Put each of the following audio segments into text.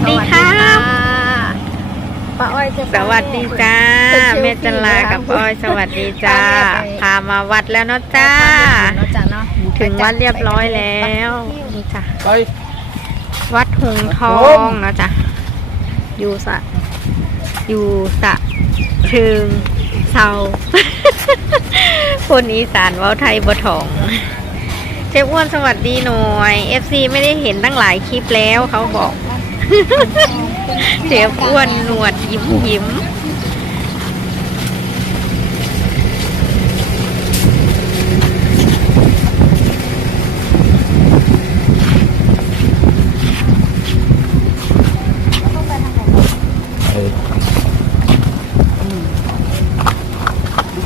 สดีครับป้าอ้อยจะสวัสดีจ้าแม่จันลากับอ้อยสวัสดีจ้า พามาวัดแล้วเนาะจ้าเนาะจ้าเนาะถึงวัดเรียบร้อยแล้วนี่จ้ะไปวัดหงทองนะจ๊ะอยู่สะ อยู่สะเชิงเซาคนอีสานเว้าไทยบ่ทองเจ๊อ้วนสวัสดีหน่อย FC ไม่ได้เห็นตั้งหลายคลิปแล้วเขาบอก เจ๊อ้วนหนวดยิ้มยิ้ม เออ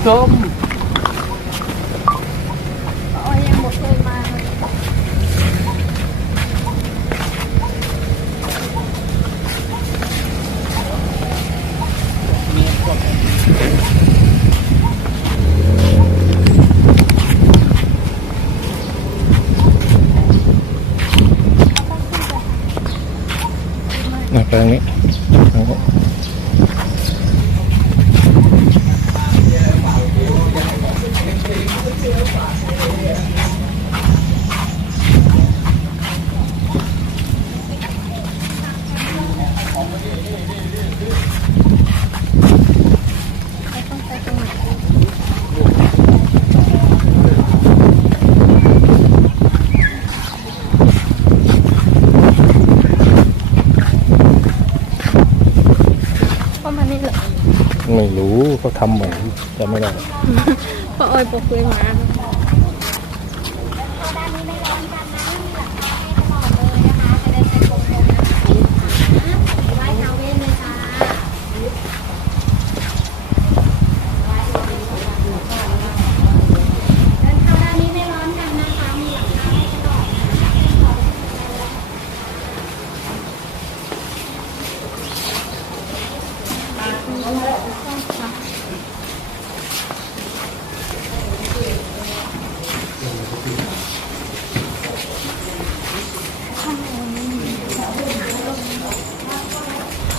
ชม ป้าอ้อยยังบ่เคยมาเลย นะไปทางนี้ทางนี้ ประมาณนี้เหรอ ไม่รู้เขาทำเหมือนจะไม่ได้ป้าอ้อยบ่เคยมา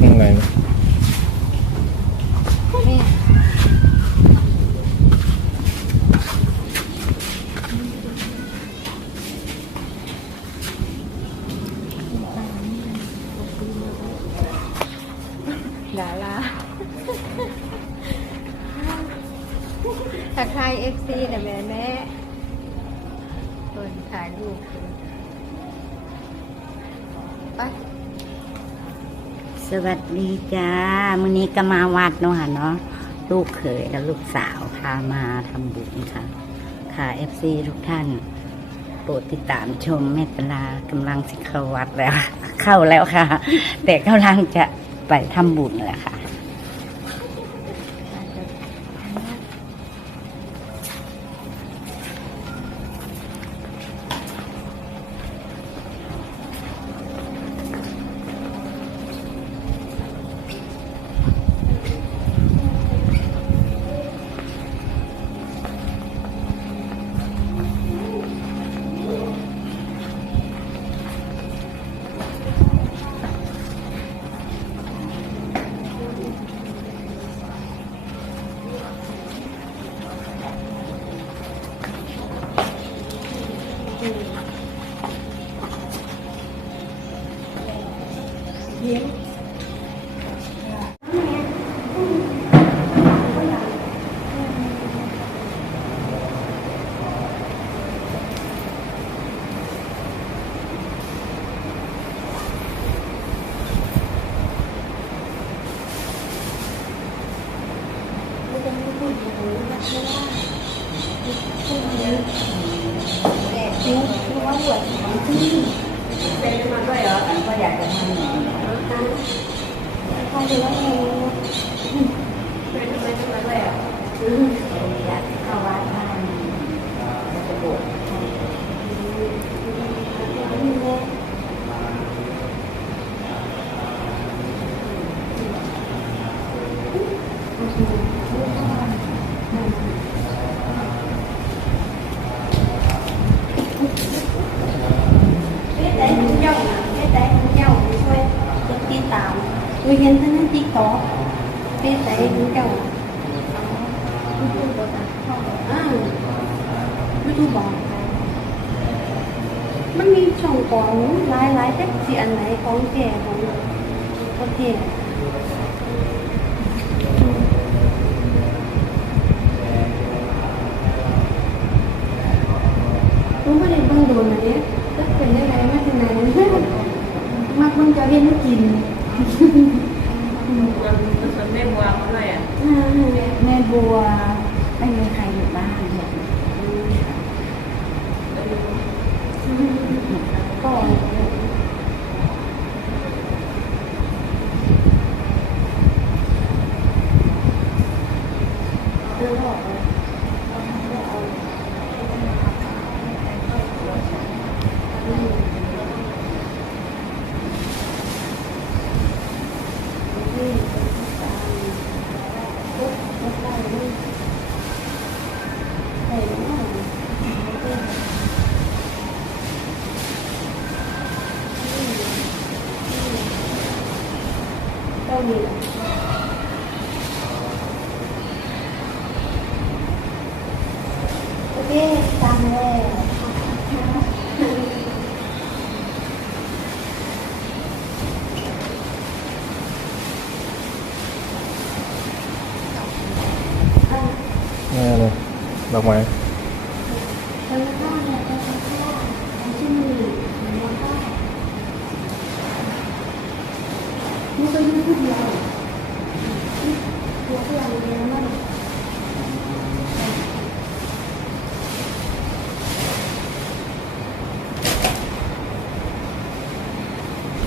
ข้างในนะ ดาราทักทายเอฟซีนะแม่แม่คนถ่ายรูปไป สวัส ดีจ้ามื้อนี้ก็มาวัดเนาะค่ะเนาะลูกเขยและลูกสาวพามาทำบุญค่ะ ค่ะเอฟซีทุกท่าน โปรดติดตามชมเมตตลากำลังสิเข้าวัดแล้ว เข้าแล้วค่ะ แต่กำลังจะไปทำบุญแหละค่ะ พ่อจะได้เป็นทำไมต้องมาเลยอะอยากเข้าวัดมาจะบว à tôi thu bỏ มันมีช่องของหลายหลายๆแต่สิอันไหนของแก่ของประเทศผมไม่ได้เบิ่งโดนอันนี้ก็เป็นยังไงมาที่ไหนมักมันจะเรียนกินมันไม่บัวเขาเลยอะอ่าแม่บัว ไม่มีใครอยู่บ้านเนี่ย ก็ ก็มี โอเคตามเล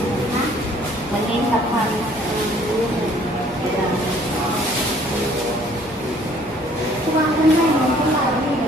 มันเหมันนี้สะพานเวลาคือว่ามันไม่เหมือนที่เราไม่ได้เลย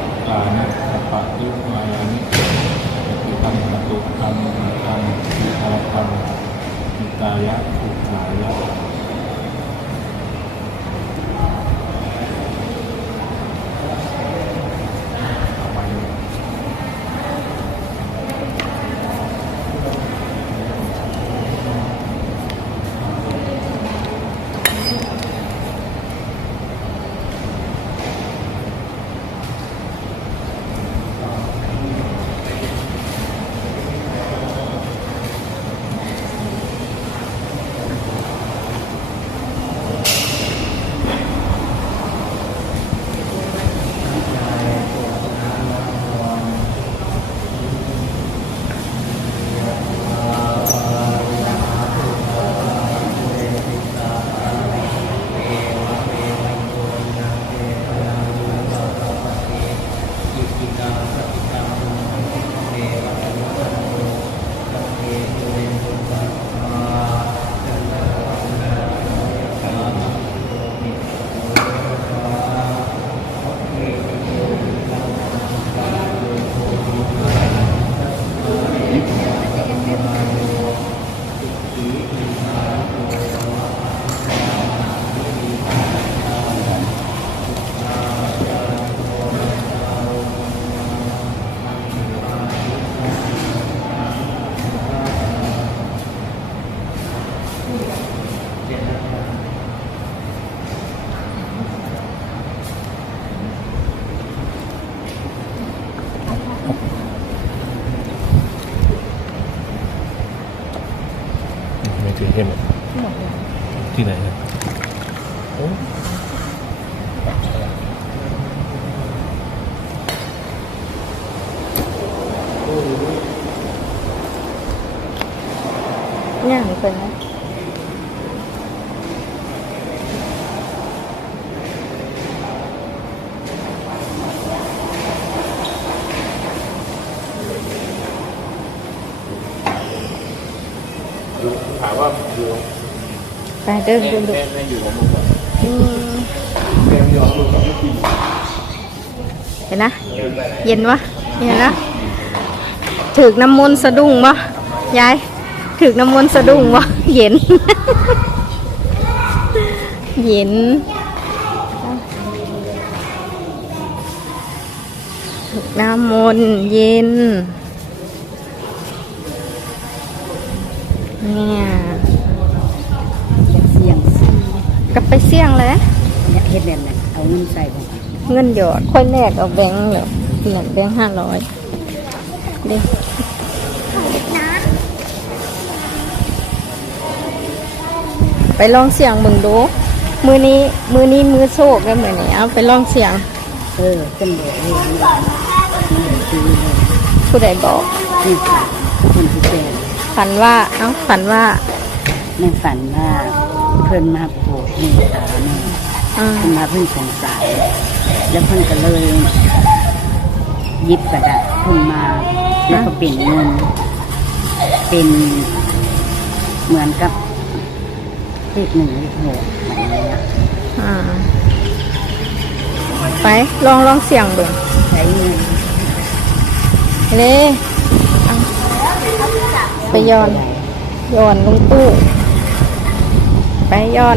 จิลักกานิสปะยุมายานิปิตังหตุตังหิตังทิอาตังหิตายะสุขายะ ไม่ถือเห็นที่ไหนครับโอ้ย่างไปนะามว่าอยู่ ไปเดินดูดูแม่แม่อยู่กับมึงก่อนอืมแม่ไม่ยอมลูกกับไม่กินเห็นนะเย็นวะเย็นนะถึกน้ำมนต์สะดุ้งวะยายถึกน้ำมนต์สะดุ้งวะเย็น เย็นถึกน้ำมนต์เย็น เนี่ยอย กลับไปเสี่ยงเลยอยากเฮ็ดแบบนั้นเอาเงินใส่บ่เงินหยอดค่อยแลกเอาแบงค์เหรอเปลี่ยนแบงค์ห้าร้อยเด้ไปลองเสียงเบิ่งดูมือนี้มือนี้มือโชคได้เหมือนนี้เอาไปลองเสียง เออเป็นแบบนี้นี่คือผู้ใดบอกนี่ค่ะคนที่เป็นฝันว่าเอ้าฝันว่าในฝันว่าเพิ่นมาป ลูกเมตตาเนี่ยอืมเพิ่นมาเพิ่นสงสารแล้วเพิ่นก็เลยหยิบกระดาษขึ้นมาแล้วก็เป็นเงินเป็นเหมือนกับเลขหนึ่งเลขหกอะไรเงี้ยอ่าไปลองลองเสียงเบิ่งใช้เงินเลยเอาไปย้อนย้อนลงตู้ ไปย้อน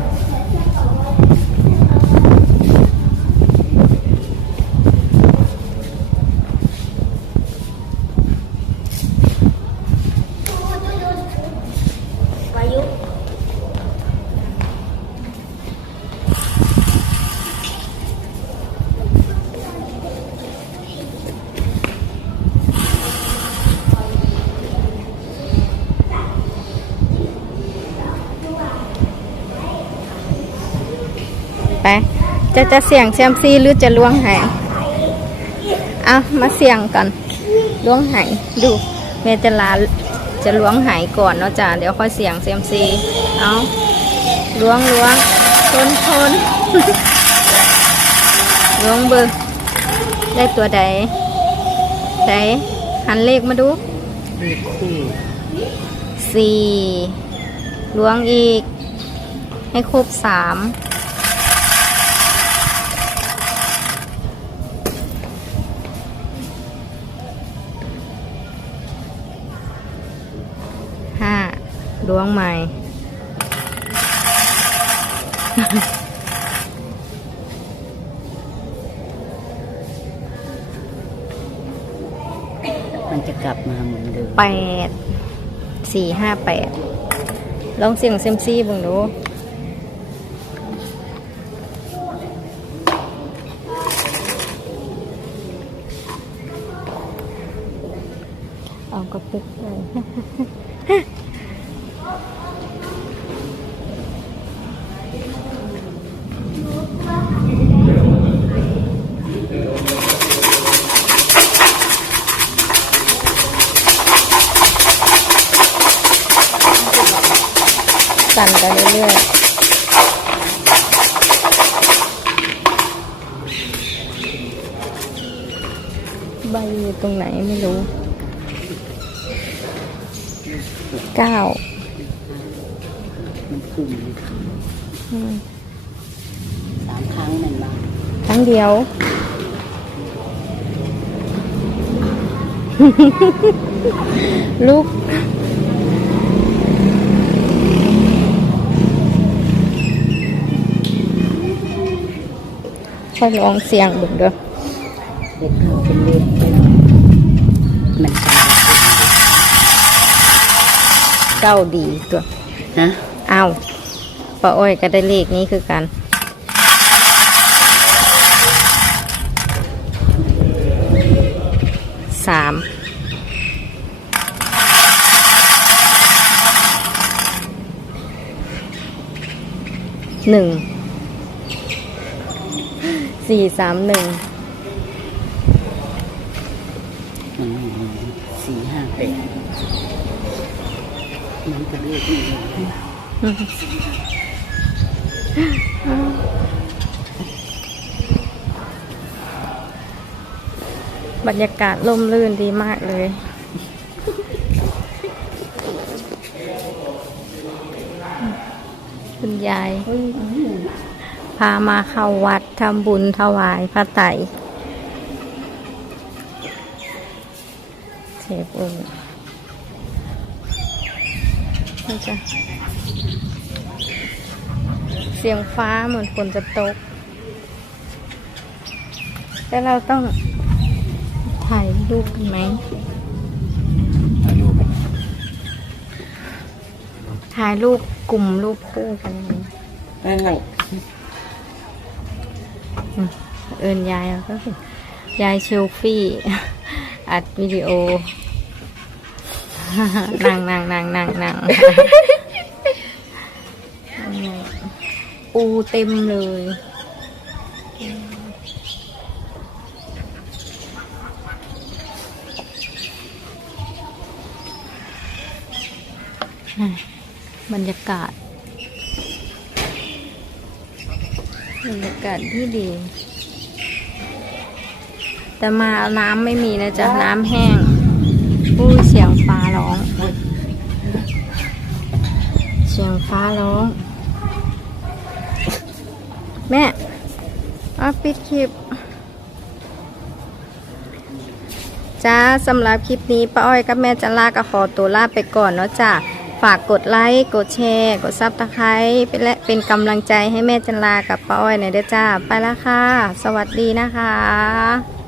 จะจะเสี่ยงเซียมซีหรือจะล้วงใหายเอามาเสี่ยงก่อนล้วงไหายดูแม่จะลาจะล้วงไหายก่อนเนาะจ้ะเดี๋ยวค่อยเสียงเซยมซีเอาล้วงล้วงชนชนล้วงเบอร์ได้ตัวใดใดหันเลขมาดูคู่สี่ล้วงอีก ให้ครบสาม ล้วงใหม่ มันจะกลับมาเหมือนเดิมแปด สี่ห้าแปด ลองเสียงเซยมซี่เบิ่งดูเอากระปุกเลย สั่นไปเรื่อยๆ ใบอยู่ตรงไหนไม่รู้เก้ามันคุ้มอืมสามครั้งนั่นบ้างครั้งเดียว ลูก ค่อยลองเสียงเบึงเด้อเด็กเขาเป็นเด็กมันเก้าดีตัวนะเอาป้าอ้อยก็ได้เลขนี้คือกันสามหนึ่ง สี่สามหนึ่งอืมสี่ห้าแปดมันก็เรียกนี่เลยบรรยากาศร่มรื่นดีมากเลย คุณยายพามาเข้าวัดทำบุญถวายพระไตรเทปเออนี่จ้ะเสียงฟ้าเหมือนฝนจะตกแต่เราต้องถ่ายรูปกันไหม ถ่ายรูปกันถ่ายรูปกลุ่มรูปคู่กันไหม นั่นแหละ เอินยายก็คือยายเชลฟี่ อัดวิดีโอนั่งนั่งนั่งนั่งนั่งปูเต็มเลยบรรยากาศ บรรยากาศที่ดี แต่มาน้ำไม่มีนะจ๊ะ น้ำแห้งอู้ยเสียงฟ้าร้อง เสียงฟ้าร้อง แม่เอาปิดคลิปจ้าสำหรับคลิปนี้ป้าอ้อยกับแม่จะลาก็ขอตัวลาไปก่อนเนาะจ้า ฝากกดไลค์ กดแชร์ กดซับสไครต์เป็นและเป็นกำลังใจให้แม่จันลากับป้าอ้อยหน่อยเด้อจ้า ไปแล้วค่ะ สวัสดีนะคะ